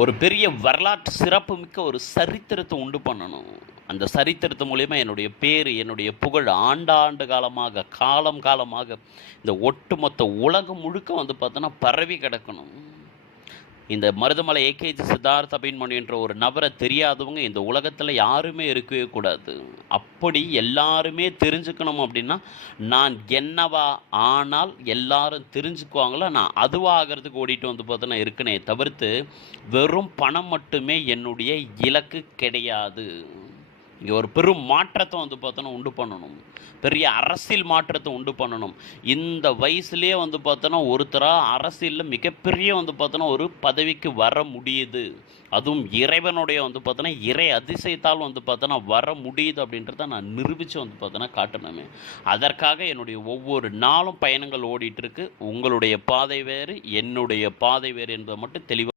ஒரு பெரிய வரலாற்று சிறப்புமிக்க ஒரு சரித்திரத்தை உண்டு பண்ணணும். அந்த சரித்திரத்து மூலயமா என்னுடைய பேர் என்னுடைய புகழ் ஆண்டாண்டு காலமாக காலம் காலமாக இந்த ஒட்டுமொத்த உலகம் முழுக்க வந்து பார்த்தோன்னா பரவி கிடக்கணும். இந்த மருதமலை ஏகேஜி சித்தார்த்த அபின்மணி என்ற ஒரு நபரை தெரியாதவங்க இந்த உலகத்தில் யாருமே இருக்கவே கூடாது. அப்படி எல்லாருமே தெரிஞ்சுக்கணும் அப்படின்னா நான் என்னவா ஆனால் எல்லாரும் தெரிஞ்சுக்குவாங்களோ நான் அதுவாகிறதுக்கு ஓடிட்டு வந்து பார்த்தோன்னா இருக்கனே தவிர்த்து வெறும் பணம் மட்டுமே என்னுடைய இலக்கு கிடையாது. இங்கே ஒரு பெரும் மாற்றத்தை வந்து பார்த்தோன்னா உண்டு பண்ணணும். பெரிய அரசியல் மாற்றத்தை உண்டு பண்ணணும். இந்த வயசுலேயே வந்து பார்த்தோன்னா ஒருத்தராக அரசியலில் மிகப்பெரிய வந்து பார்த்தோன்னா ஒரு பதவிக்கு வர முடியுது. அதுவும் இறைவனுடைய வந்து பார்த்தோன்னா இறை அதிசயத்தால் வந்து பார்த்தோன்னா வர முடியுது அப்படின்றத நான் நிரூபித்து வந்து பார்த்தோன்னா காட்டணுமே. அதற்காக என்னுடைய ஒவ்வொரு நாளும் பயணங்கள் ஓடிட்டுருக்கு உங்களுடைய பாதை வேறு என்னுடைய பாதை வேறு என்பதை மட்டும் தெளிவாக